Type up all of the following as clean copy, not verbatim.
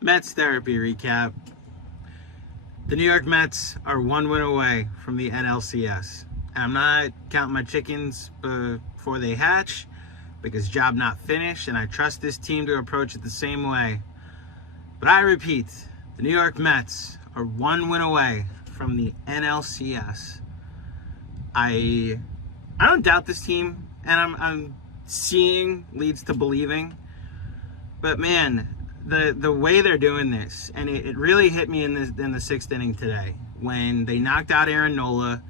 Mets therapy recap. The New York Mets are one win away from the NLCS. And I'm not counting my chickens before they hatch because job not finished, and I trust this team to approach it the same way. But I repeat, the New York Mets are one win away from the NLCS. I don't doubt this team, and I'm seeing leads to believing. But man, the way they're doing this, and it really hit me in the sixth inning today when they knocked out Aaron Nola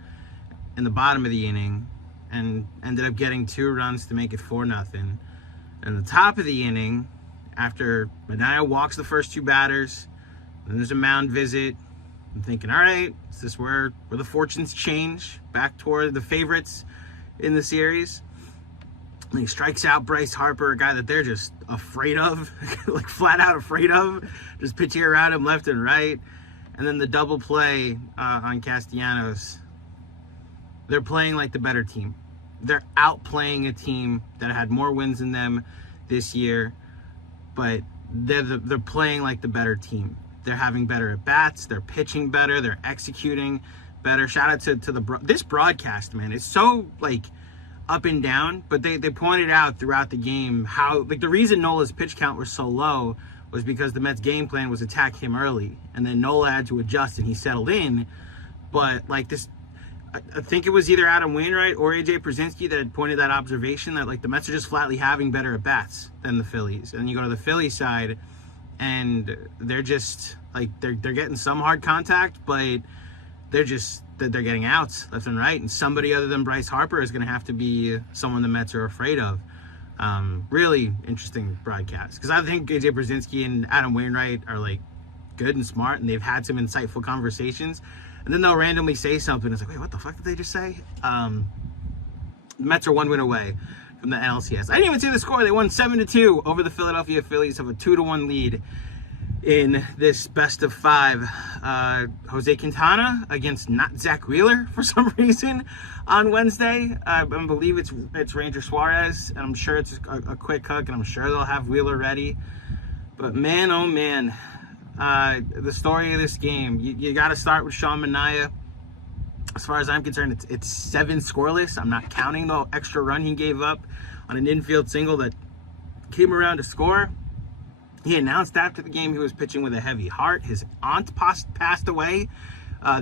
in the bottom of the inning and ended up getting 2 runs to make it 4-0. And the top of the inning, after Manaea walks the first 2 batters, then there's a mound visit. I'm thinking, all right, is this where the fortunes change back toward the favorites in the series? And he strikes out Bryce Harper, a guy that they're just afraid of, like flat out afraid of, just pitching around him left and right. And then the double play on Castellanos. They're playing like the better team. They're outplaying a team that had more wins than them this year, but they're playing like the better team. They're having better at bats. They're pitching better. They're executing better. Shout out to this broadcast, man. It's so like up and down, but they pointed out throughout the game how like the reason Nola's pitch count was so low was because the Mets game plan was attack him early, and then Nola had to adjust and he settled in. But like this, I think it was either Adam Wainwright or AJ Pierzynski that had pointed that observation that like the Mets are just flatly having better at bats than the Phillies. And you go to the Philly side and they're just like they're getting some hard contact, but they're getting outs left and right, and somebody other than Bryce Harper is going to have to be someone the Mets are afraid of. Really interesting broadcast, because I think AJ Pierzynski and Adam Wainwright are like good and smart, and they've had some insightful conversations, and then they'll randomly say something. It's like, wait, what the fuck did they just say? The Mets are one win away from the NLCS. I didn't even see the score. They won 7-2 over the Philadelphia Phillies, have a 2-1 lead in this best of 5. Jose Quintana against not Zach Wheeler for some reason on Wednesday. I believe it's Ranger Suarez, and I'm sure it's a quick hook, and I'm sure they'll have Wheeler ready. But man, oh man, the story of this game, you got to start with Sean Manaea. As far as I'm concerned, it's 7 scoreless. I'm not counting the extra run he gave up on an infield single that came around to score. He announced after the game he was pitching with a heavy heart. His aunt passed away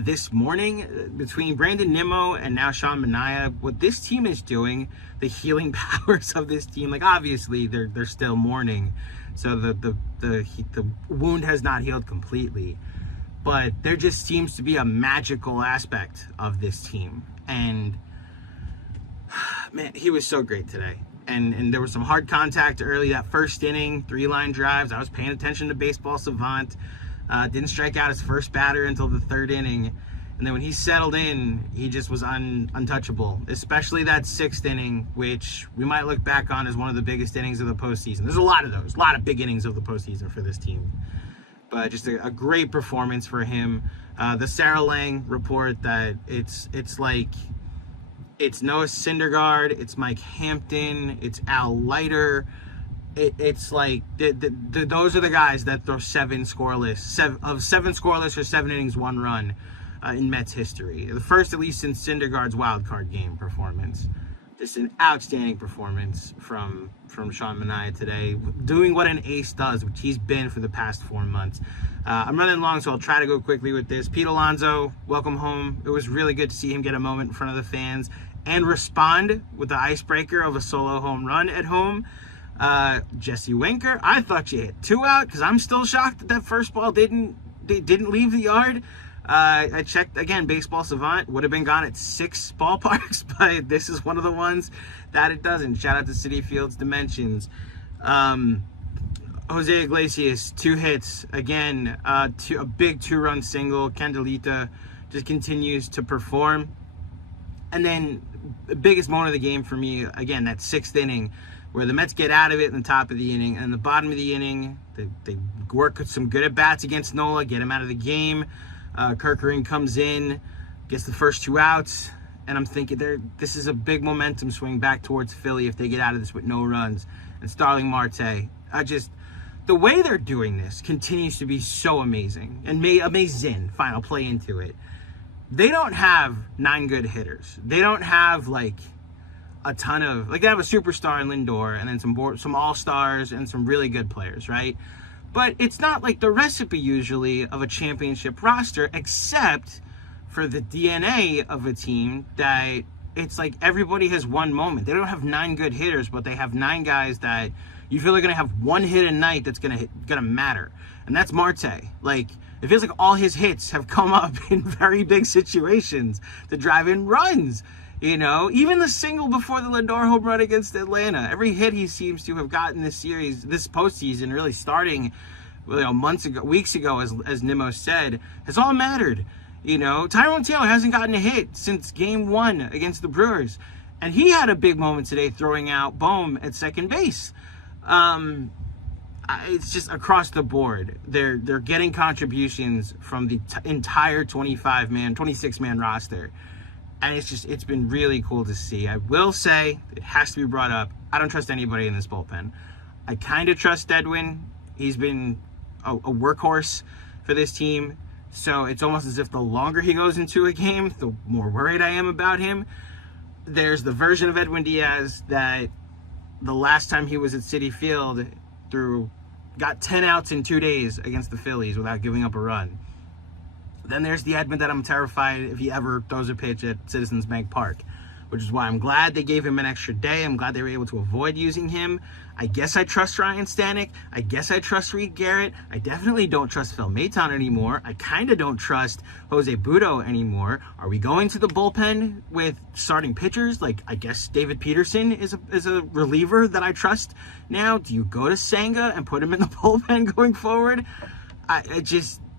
this morning. Between Brandon Nimmo and now Sean Manaea, what this team is doing, the healing powers of this team, like obviously they're still mourning, so the wound has not healed completely, but there just seems to be a magical aspect of this team. And man, he was so great today. And there was some hard contact early, that first inning, 3-line drives. I was paying attention to Baseball Savant. Didn't strike out his first batter until the 3rd inning. And then when he settled in, he just was untouchable, especially that 6th inning, which we might look back on as one of the biggest innings of the postseason. There's a lot of those, a lot of big innings of the postseason for this team. But just a great performance for him. The Sarah Lang report that it's like, it's Noah Syndergaard, it's Mike Hampton, it's Al Leiter. It's like those are the guys that throw 7 scoreless, 7 scoreless or 7 innings, 1 run in Mets history. The first, at least, since Syndergaard's wild card game performance. Just an outstanding performance from Sean Manaea today, doing what an ace does, which he's been for the past 4 months. I'm running long, so I'll try to go quickly with this. Pete Alonso, welcome home. It was really good to see him get a moment in front of the fans and respond with the icebreaker of a solo home run at home. Jesse Winker, I thought you hit 2 out, because I'm still shocked that first ball didn't leave the yard. I checked again, Baseball Savant would have been gone at 6 ballparks, but this is one of the ones that it doesn't. Shout out to City Fields Dimensions. Jose Iglesias, 2 hits again, a big 2-run single. Candelita just continues to perform. And then the biggest moment of the game for me, again, that 6th inning, where the Mets get out of it in the top of the inning, and the bottom of the inning, they work some good at bats against Nola, get him out of the game. Kirkering comes in, gets the first 2 outs, and I'm thinking this is a big momentum swing back towards Philly if they get out of this with no runs. And Starling Marte, the way they're doing this continues to be so amazing, and amazing. Fine, I'll play into it. They don't have 9 good hitters. They don't have like a ton of, like, they have a superstar in Lindor and then some all-stars and some really good players, right? But it's not like the recipe usually of a championship roster, except for the DNA of a team that it's like everybody has one moment. They don't have 9 good hitters, but they have 9 guys that you feel are going to have one hit a night that's going to matter. And that's Marte. Like, it feels like all his hits have come up in very big situations to drive in runs. You know, even the single before the Lindor home run against Atlanta, every hit he seems to have gotten this series, this postseason, really starting, you know, weeks ago, as Nimmo said, has all mattered. You know, Tyrone Taylor hasn't gotten a hit since game 1 against the Brewers. And he had a big moment today throwing out Bohm at second base. It's just across the board. They're getting contributions from the entire 26-man roster. And it's been really cool to see. I will say, it has to be brought up, I don't trust anybody in this bullpen. I kind of trust Edwin. He's been a workhorse for this team. So it's almost as if the longer he goes into a game, the more worried I am about him. There's the version of Edwin Diaz that the last time he was at Citi Field got 10 outs in 2 days against the Phillies without giving up a run. Then there's the Edwin that I'm terrified if he ever throws a pitch at Citizens Bank Park, which is why I'm glad they gave him an extra day. I'm glad they were able to avoid using him. I guess I trust Ryan Stanek. I guess I trust Reed Garrett. I definitely don't trust Phil Maton anymore. I kind of don't trust Jose Butto anymore. Are we going to the bullpen with starting pitchers? Like, I guess David Peterson is a reliever that I trust now. Do you go to Senga and put him in the bullpen going forward?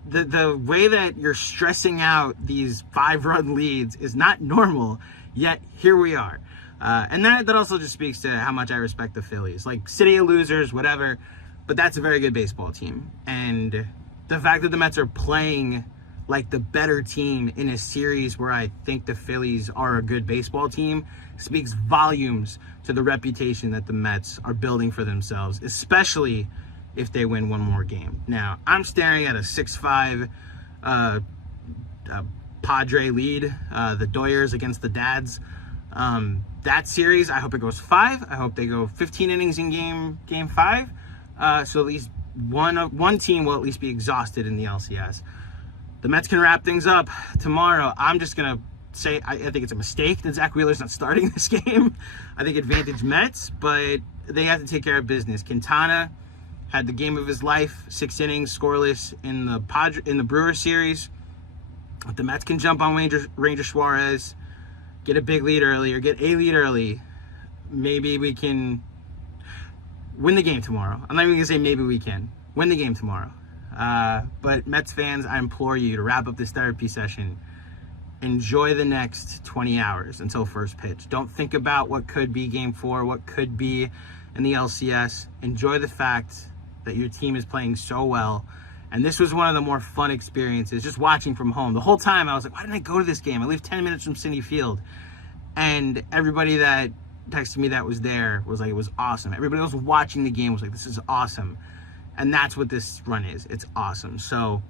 The way that you're stressing out these 5-run leads is not normal, yet here we are. And that also just speaks to how much I respect the Phillies. Like, city of losers, whatever, but that's a very good baseball team. And the fact that the Mets are playing like the better team in a series where I think the Phillies are a good baseball team speaks volumes to the reputation that the Mets are building for themselves, especially if they win one more game. Now, I'm staring at a 6-5 Padre lead, the Doyers against the Dads. That series, I hope it goes 5. I hope they go 15 innings in game 5. So at least one team will at least be exhausted in the LCS. The Mets can wrap things up tomorrow. I'm just going to say I think it's a mistake that Zach Wheeler's not starting this game. I think advantage Mets, but they have to take care of business. Quintana had the game of his life, 6 innings, scoreless in the Brewers series. If the Mets can jump on Ranger Suarez, get a big lead early, or get a lead early, maybe we can win the game tomorrow. I'm not even going to say maybe we can. Win the game tomorrow. But Mets fans, I implore you to wrap up this therapy session. Enjoy the next 20 hours until first pitch. Don't think about what could be game 4, what could be in the LCS. Enjoy the fact that your team is playing so well. And this was one of the more fun experiences, just watching from home. The whole time I was like, why didn't I go to this game? I live 10 minutes from Citi Field. And everybody that texted me that was there was like, it was awesome. Everybody else watching the game was like, this is awesome. And that's what this run is. It's awesome. So,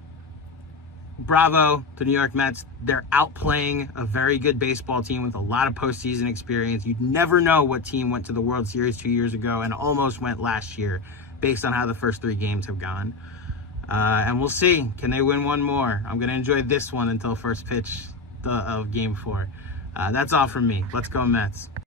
bravo to New York Mets. They're outplaying a very good baseball team with a lot of postseason experience. You'd never know what team went to the World Series 2 years ago and almost went last year based on how the first 3 games have gone. And we'll see. Can they win one more? I'm going to enjoy this one until first pitch of game 4. That's all from me. Let's go Mets.